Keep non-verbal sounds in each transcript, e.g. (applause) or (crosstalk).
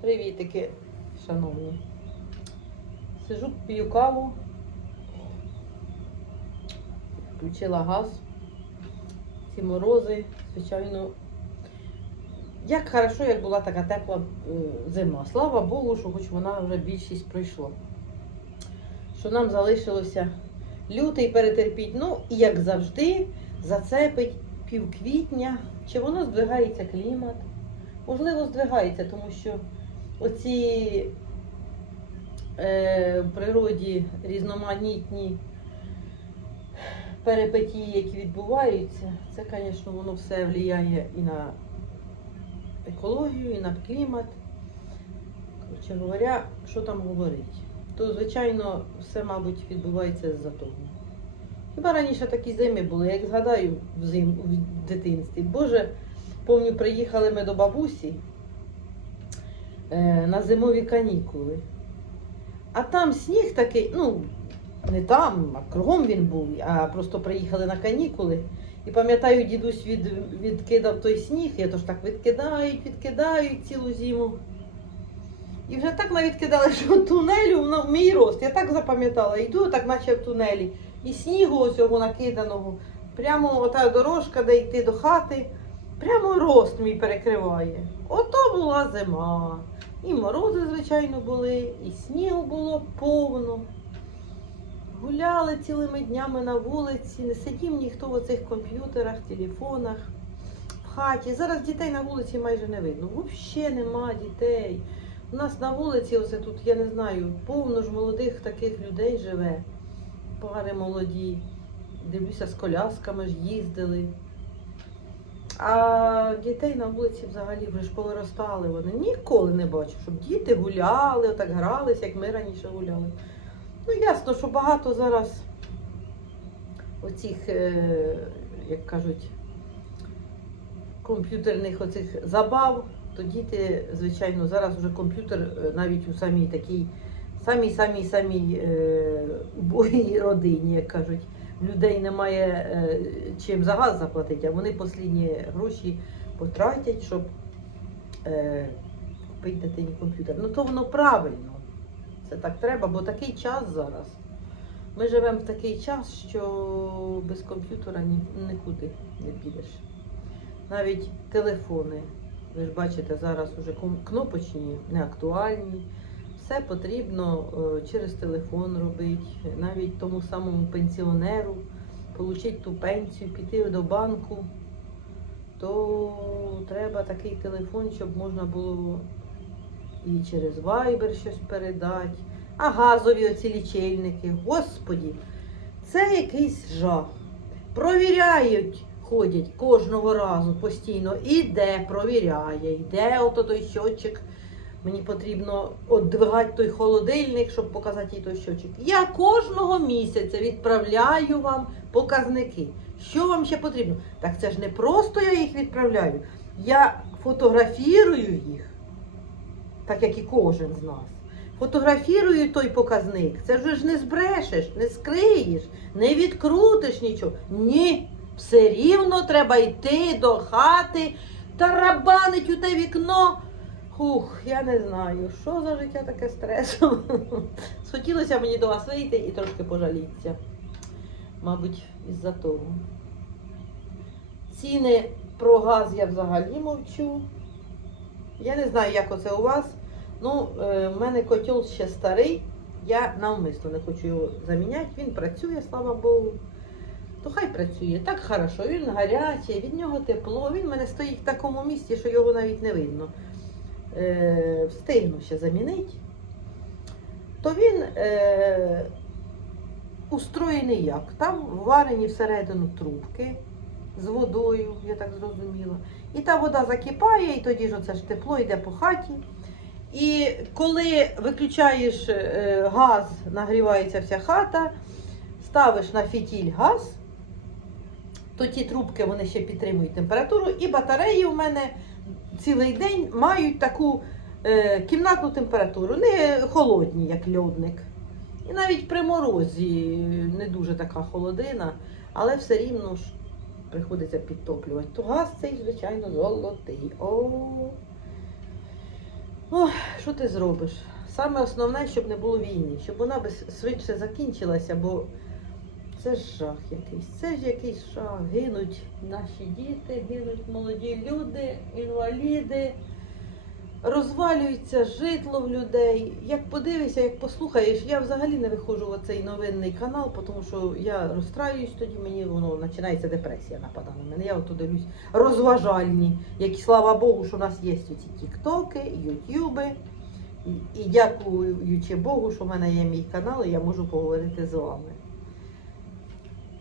Привітики, шановні. Сижу, п'ю каву. Включила газ. Ці морози, звичайно. Як хорошо, як була така тепла е, зима. Слава Богу, що хоч вона вже більшість пройшла. Що нам залишилося лютий перетерпіть. Ну, і як завжди, зацепить півквітня. Чи воно здвигається клімат? Можливо, здвигається, тому що оці е, в природі різноманітні перипетії, які відбуваються, це, звісно, воно все впливає і на екологію, і на клімат. Коротше говоря, що там говорить? То, звичайно, все, мабуть, відбувається з-за того. Хіба раніше такі зими були, як згадаю взим, в дитинстві. Боже, помню, приїхали ми до бабусі на зимові канікули. А там сніг такий, ну, не там, а кругом він був, а просто приїхали на канікули. І пам'ятаю, дідусь від, відкидав той сніг, я то ж так відкидають, відкидають цілу зиму. І вже так навідкидали, (laughs) що тунелю ну, мій рост. Я так запам'ятала, йду, так наче в тунелі. І снігу ось цього накиданого. Прямо ота дорожка, де йти до хати, прямо рост мій перекриває. Ото була зима. І морози, звичайно, були, і снігу було повно. Гуляли цілими днями на вулиці, не сидів ніхто в оцих комп'ютерах, телефонах, в хаті. Зараз дітей на вулиці майже не видно. Взагалі нема дітей. У нас на вулиці, оце тут, я не знаю, повно ж молодих таких людей живе. Пари молоді. Дивлюся, з колясками ж їздили. А дітей на вулиці взагалі вже ж повиростали вони. Ніколи не бачу, щоб діти гуляли, отак гралися, як ми раніше гуляли. Ну, ясно, що багато зараз оцих, е, як кажуть, комп'ютерних оцих забав, то діти, звичайно, зараз вже комп'ютер е, навіть у самій такій, самій самій самій е, убогій родині, як кажуть, людей немає е, чим за газ заплатити, а вони послідні гроші потратять, щоб е, купити дитині комп'ютер. Ну то воно правильно. Це так треба, бо такий час зараз. Ми живемо в такий час, що без комп'ютера ні, нікуди не підеш. Навіть телефони, ви ж бачите, зараз уже кнопочні, не актуальні. Все потрібно е, через телефон робити, навіть тому самому пенсіонеру, отримати ту пенсію, піти до банку, то треба такий телефон, щоб можна було і через Viber щось передати. А газові оці лічильники, господі, це якийсь жах. Провіряють, ходять кожного разу постійно. Іде, провіряє, йде ото той щотчик. Мені потрібно одвигати той холодильник, щоб показати їй той щотчик. Я кожного місяця відправляю вам показники. Що вам ще потрібно? Так це ж не просто я їх відправляю. Я фотографірую їх так як і кожен з нас. Фотографірую той показник. Це вже ж не збрешеш, не скриєш, не відкрутиш нічого. Ні, все рівно треба йти до хати, тарабанить у те вікно. Хух, я не знаю, що за життя таке стресове. (laughs) Схотілося мені до вас вийти і трошки пожалітися. Мабуть, із-за того. Ціни про газ я взагалі мовчу. Я не знаю, як оце у вас. Ну, е, в мене котел ще старий. Я навмисно не хочу його заміняти. Він працює, слава Богу. То хай працює. Так хорошо, він гарячий, від нього тепло. Він в мене стоїть в такому місці, що його навіть не видно. Е, ще замінити. То він е, устроєний як? Там варені всередину трубки з водою, я так зрозуміла. І та вода закипає, і тоді ж оце ж тепло йде по хаті. І коли виключаєш е, газ, нагрівається вся хата, ставиш на фітіль газ, то ті трубки вони ще підтримують температуру, і батареї у мене цілий день мають таку е, кімнатну температуру, не холодні, як льодник. І навіть при морозі не дуже така холодина, але все рівно ж приходиться підтоплювати. То газ цей, звичайно, золотий. О, Ох, що ти зробиш? Саме основне, щоб не було війни, щоб вона швидше закінчилася, бо це ж жах якийсь. Це ж якийсь жах. Гинуть наші діти, гинуть молоді люди, інваліди. Розвалюється житло в людей. Як подивишся, як послухаєш, я взагалі не виходжу в оцей новинний канал, тому що я розстраююсь, тоді мені воно починається депресія напада на мене. Я от дивлюсь розважальні, які слава Богу, що у нас є ці тіктоки, ютюби. І дякуючи Богу, що в мене є мій канал, і я можу поговорити з вами.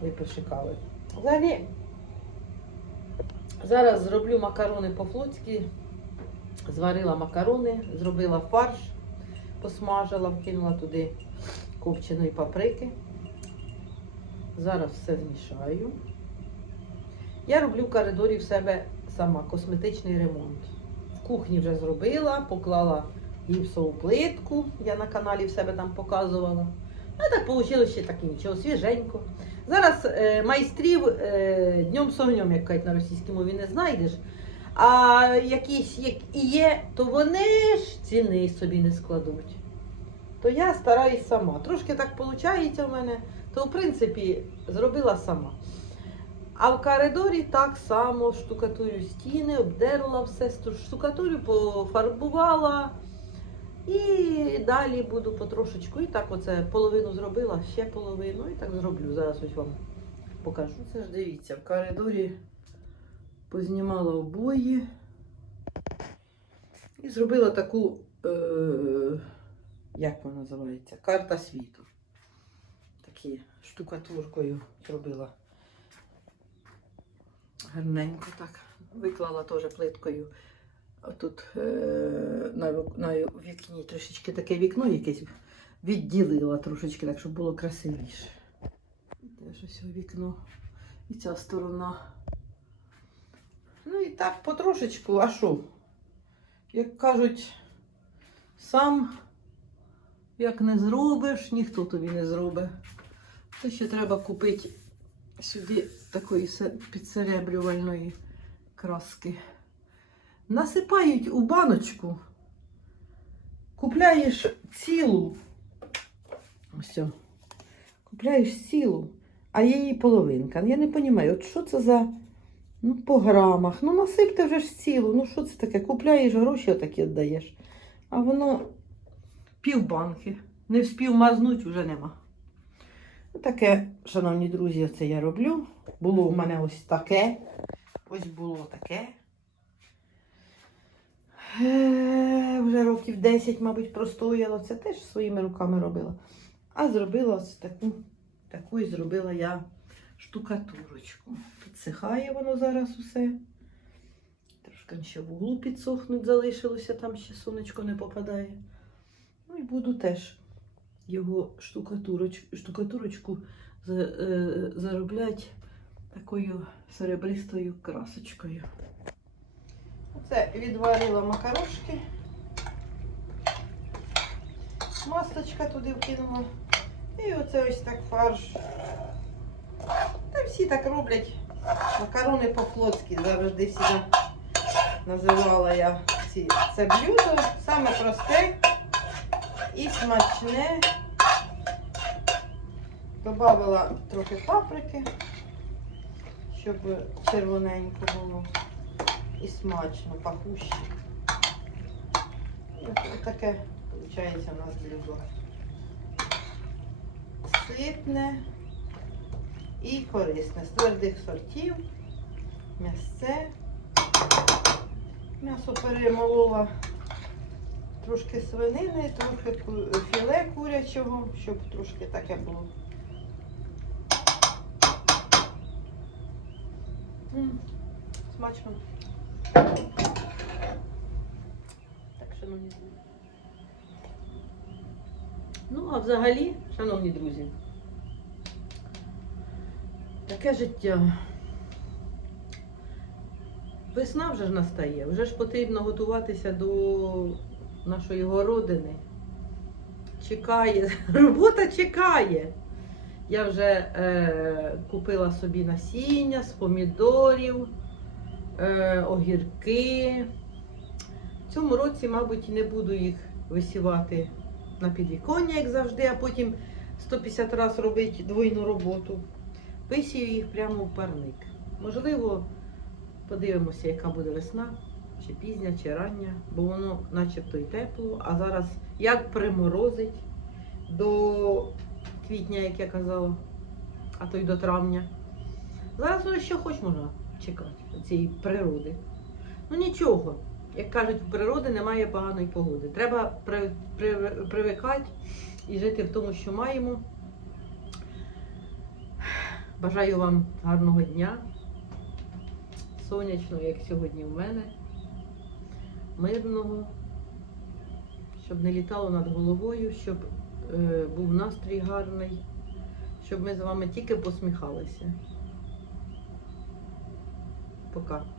Випивши кави. Взагалі, зараз зроблю макарони по-флотськи. Зварила макарони, зробила фарш, посмажила, вкинула туди копченої паприки. Зараз все змішаю. Я роблю в коридорі в себе сама косметичний ремонт. В кухні вже зробила, поклала гіпсову плитку, я на каналі в себе там показувала. А так вийшло ще так нічого, свіженько. Зараз е, майстрів е, днем з огнем, як кажуть на російській мові, не знайдеш. А якісь як і є, то вони ж ціни собі не складуть. То я стараюсь сама. Трошки так виходить у мене, то в принципі зробила сама. А в коридорі так само штукатурю стіни, обдерла все, штукатурю пофарбувала. І далі буду потрошечку. І так оце половину зробила, ще половину, і так зроблю. Зараз ось вам покажу. Це ж дивіться, в коридорі познімала обої і зробила таку, е, як вона називається, карта світу. Такі штукатуркою зробила. Гарненько так. Виклала теж плиткою. Тут е, на, вікні трішечки таке вікно якесь відділила трошечки, так, щоб було красивіше. Теж ось вікно. І ця сторона. Ну і так потрошечку, а що? Як кажуть, сам як не зробиш, ніхто тобі не зробить. Це ще треба купити сюди такої се- підсеребрювальної краски. Насипають у баночку, купляєш цілу. Ось. Купляєш цілу, а її половинка. Я не розумію, от що це за. Ну, по грамах. Ну, насипте вже ж цілу. Ну, що це таке? Купляєш гроші, отакі віддаєш. А воно пів банки. Не вспів мазнуть, вже нема. Таке, шановні друзі, це я роблю. Було у мене ось таке. Ось було таке. Е, Вже років 10, мабуть, простояло. Це теж своїми руками робила. А зробила ось таку, таку і зробила я штукатурочку. Підсихає воно зараз усе. Трошки ще в углу підсохнуть залишилося, там ще сонечко не попадає. Ну і буду теж його штукатуроч, штукатурочку е, заробляти такою серебристою красочкою. Оце відварила макарошки. Масточка туди вкинула. І оце ось так фарш. Та всі так роблять. Макарони по-флотськи завжди всі називала я ці. Це блюдо саме просте і смачне. Добавила трохи паприки, щоб червоненько було і смачно, пахуще. І от таке виходить у нас блюдо. Ситне і корисне. З твердих сортів, м'ясце. М'ясо перемолола трошки свинини, трохи філе курячого, щоб трошки таке було. Смачно. Так, шановні друзі. Ну, а взагалі, шановні друзі, таке життя. Весна вже ж настає, вже ж потрібно готуватися до нашої городини. Чекає, (laughs) робота чекає. Я вже е, купила собі насіння з помідорів, е, огірки. цьому році, мабуть, не буду їх висівати на підвіконня, як завжди, а потім 150 разів робити двойну роботу. Висію їх прямо в парник. Можливо, подивимося, яка буде весна, чи пізня, чи рання, бо воно начебто й тепло, а зараз як приморозить до квітня, як я казала, а то й до травня. Зараз ну, що хоч можна чекати цієї природи. Ну нічого, як кажуть, у природи немає поганої погоди. Треба при, при, привикати і жити в тому, що маємо. Бажаю вам гарного дня, сонячного, як сьогодні в мене, мирного, щоб не літало над головою, щоб е, був настрій гарний, щоб ми з вами тільки посміхалися. Пока.